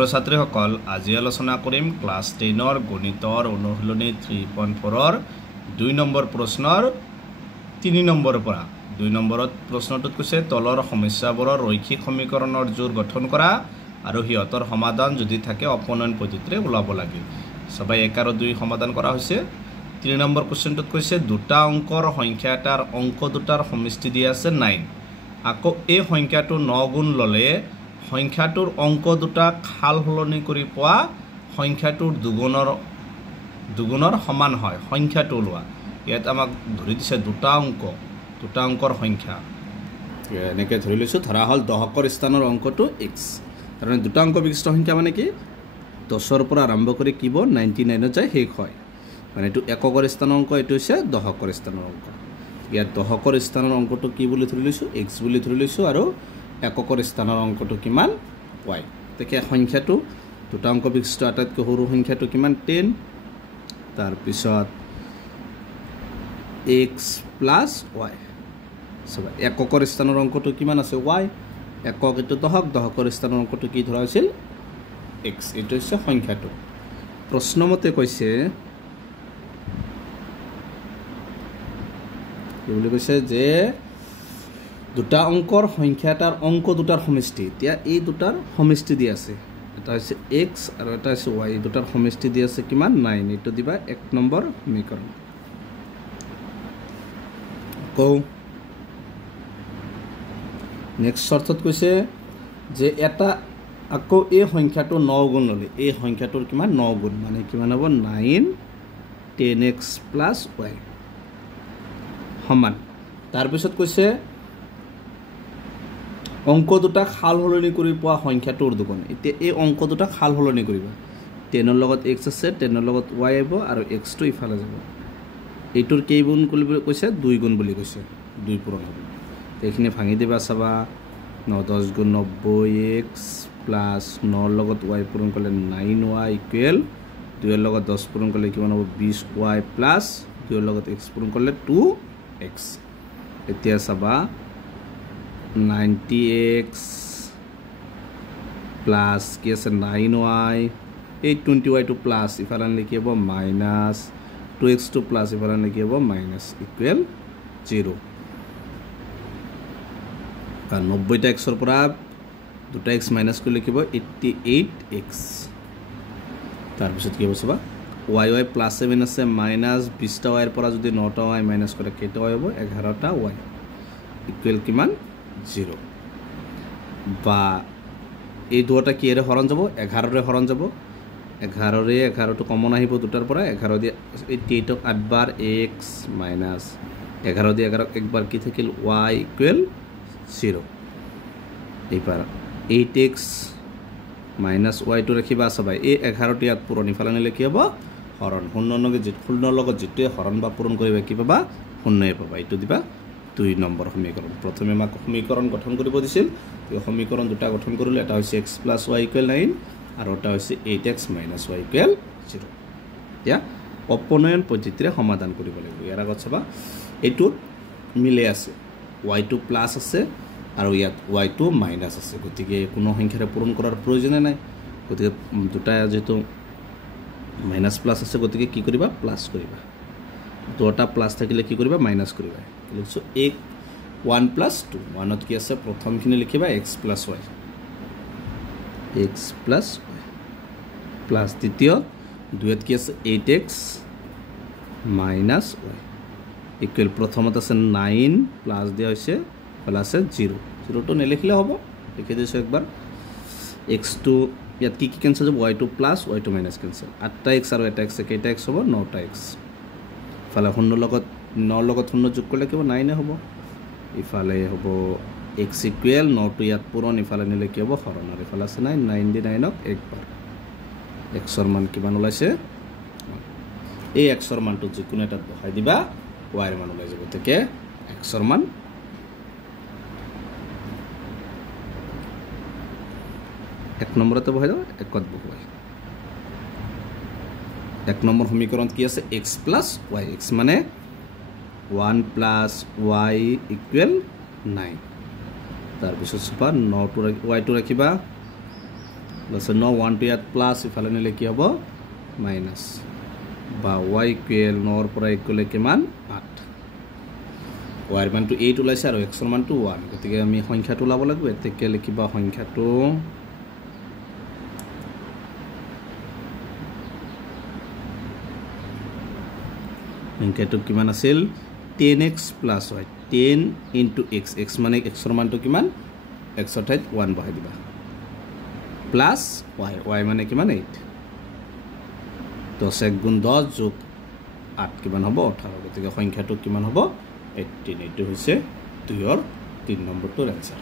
ছাত্ৰ ছাত্ৰীসকল আজি আলোচনা কৰিম ক্লাছ 10ৰ গণিতৰ অনুশীলনী 3.4ৰ 2 নম্বৰ প্ৰশ্নৰ 3 নম্বৰৰ পৰা 2 নম্বৰত প্ৰশ্নটোত কৈছে তলৰ সমস্যাবোৰৰ ৰৈখিক সমীকৰণৰ জোৰ গঠন কৰা আৰু হিয়তৰ সমাধান যদি থাকে অপনয়ন পদ্ধতিৰে ওলাব লাগে সবাই 1 আৰু 2 সমাধান কৰা হৈছে 3 নম্বৰ কোৱেশ্চনটোত কৈছে দুটা অংকৰ সংখ্যা এটাৰ অংক দুটাৰ সমষ্টি দিয়া আছে 9 আকৌ এই সংখ্যাটো 9 গুণ ললে সংখ্যাটোৰ অংক দুটা খাল হলনি কৰি পোৱা সংখ্যাটোৰ দুগুণৰ সমান হয় সংখ্যাটো লোৱা ইয়াত আমাক ধৰি দিছে দুটা অংকৰ সংখ্যা এনেকৈ ধৰি লৈছো ধৰা হল দশকৰ স্থানৰ অংকটো x কাৰণ দুটা অংক বিশিষ্ট সংখ্যা মানে কি 10 ৰ পৰা আৰম্ভ কৰি কিব 99 ত যায় শেষ হয় মানে এটো এককৰ স্থানৰ অংক এটো হৈছে দশকৰ স্থানৰ অংক ইয়াত দশকৰ স্থানৰ অংকটো কি বুলি ধৰি লৈছো x বুলি ধৰি লৈছো আৰু এককৰ স্থানৰ অংকটো কিমান y দেখে সংখ্যাটো দুটা অংক বিশিষ্ট আটাইতকৈ সৰু সংখ্যাটো কিমান 10 তাৰ পিছত x plus y সব এককৰ স্থানৰ অংকটো কিমান আছে y একক এটো দশকৰ স্থানৰ অংকটো কি ধৰা হৈছিল x এটো হৈছে সংখ্যাটো প্ৰশ্নমতে কৈছে কি বুলি কৈছে যে দুটা অংকৰ সংখ্যাটাৰ অংক দুটাৰ সমষ্টি এতিয়া এই দুটাৰ সমষ্টি দি আছে এটা হৈছে x আৰু এটা হৈছে y দুটাৰ সমষ্টি দি আছে কিমান 9 এটো দিবা 1 নম্বৰ সমীকৰণ কো নেক্সট শর্তত কৈছে যে এটা আকৌ এই সংখ্যাটো 9 গুণ ললে এই সংখ্যাটোৰ কিমান 9 গুণ মানে কিমান হ'ব 9 10x + y সমান তাৰ পিছত কৈছে অংক দুটা খাল হলনি কৰি পোৱা সংখ্যাটোৰ দুগুণ এতিয়া এই অংক দুটা খাল হলনি কৰিবা 10 ৰ লগত x আছে 10 ৰ লগত y হ'ব আৰু x টো ইফালে যাব এইটোৰ কেই গুণ কৈছে 2 গুণ বুলি কৈছে 2 পূৰণ হ'ব এইখিনি ভাঙি দিবা চাবা 9 10 গুণ 90x প্লাস 9 ৰ লগত y পূৰণ কৰিলে 9y ইকুৱেল 2 ৰ লগত 10 পূৰণ কৰিলে কিমান হ'ব 20y প্লাস 2 ৰ লগত x পূৰণ কৰিলে 2x এতিয়া চাবা 90x প্লাস কি আছে 9y এই 20y টু প্লাস ইফালে লিখি হ'ব মাইনাস 2x টু প্লাস ইফালে লিখি হ'ব মাইনাস ইকুৱেল 0 আৰ 90 টা x ৰ পৰা দুটা x মাইনাস কৰি লিখিব 88x তাৰ পিছত কি হ'ব চাবা y প্লাস 7 আছে মাইনাস 20 টা y ৰ পৰা যদি 9 টা y মাইনাস কৰে কেইটা y হ'ব 11 টা y ইকুৱেল কিমান 0 বা এই দুটা কি এৰে হৰণ যাব 11 ৰে হৰণ যাব 11 ৰে 11 টো কমন আহিব দুটাৰ পৰা 11 দিয়ে 88 ক 8 বাৰ x মাইনাস 11 দিয়ে 11 একবাৰ কি থাকিল y ইকুৱেল 0 এইবাৰ 8x মাইনাস y টো ৰাখিবা সবাই এই 11 টি ইয়াত পূৰণ ইফালে নিলে কি হ'ব হৰণ 0 লগত যেটো হৰণ বা পূৰণ কৰিবা কি পাবা 0 পাবা এইটো দিবা 2 নম্বৰ সমীকৰণ প্ৰথমে আমাক সমীকৰণ গঠন কৰিব দিছিল এই সমীকৰণ দুটা গঠন কৰিলে এটা হৈছে x + y = 9 আৰু এটা হৈছে 8x - y = 0 এতিয়া অপনয়ন পদ্ধতিৰে সমাধান কৰিব লাগিব ইয়াৰ আগত চাবা এইটো মিলে আছে y2 প্লাস আছে আৰু ইয়াত y2 মাইনাস আছে গতিকে কোনো সংখ্যাৰে পূৰণ কৰাৰ প্ৰয়োজন নাই গতিকে দুটা যেটো মাইনাস প্লাস আছে গতিকে কি কৰিবা প্লাস কৰিবা দুটা প্লাস থাকিলে কি কৰিবা মাইনাস কৰিবা লিখছো 1 + 2 1ত কি আছে প্ৰথমখিনি লিখিবা x + y প্লাস দ্বিতীয় 2ত কি আছে 8x - y ইকুৱেল প্ৰথমত আছে 9 প্লাস দিয়া হৈছে প্লাস 0 0 টো নেলিখিলে হ'ব লিখি দিছো একবাৰ x টো ইয়াত কি কেনসেল হ'ব y2 plus y2 minus cancel 8x আৰু 8x কেইটা x হ'ব 9টা x ফালে 0 লগত 9 লগত 0 যোগ কৰিলে কিবা 9 হ'ব ইফালে হ'ব x ইকুৱেল 9 টো ইয়াত পূৰণ ইফালে নিলে কি হ'ব হৰণ আৰু ইফালে আছে 9 ক একবাৰ x ৰ মান কিমান ওলাইছে এই x ৰ মানটো যিকোনো এটা বহাই দিবা y ৰ মান ওলাই যাব তেকে x ৰ মান 1 নম্বৰতে বহাই দাও 1ত বহাই 1 নম্বৰ সমীকৰণত কি আছে x + y x মানে 1 + y = 9 তাৰ পিছত সুপা 9 টো y টো ৰাখিবা আছে 9 1 টো ইয়াত প্লাস ইফালে নিলে কি হ'ব মাইনাস বা y ইকুৱেল 9 ৰ পৰা ইকুৱেল কিমান 8 y ৰ মানটো 8 ওলাইছে আৰু x ৰ মানটো 1 গতিকে আমি সংখ্যাটো ওলাব লাগিব এতেকে লিখিবা সংখ্যাটো কিমান আছিল 10x plus y 10 into x x মানে x ৰ মানটো কিমান x ৰ ঠাইত 1 বহাই দিবা প্লাস y y মানে কিমান 8 10 1 গুণ 10 যোগ 8 কিমান হ'ব 18 গতিকে সংখ্যাটো কিমান হ'ব 18 এইটো হৈছে 2 ৰ 3 নম্বৰটোৰ আনসাৰ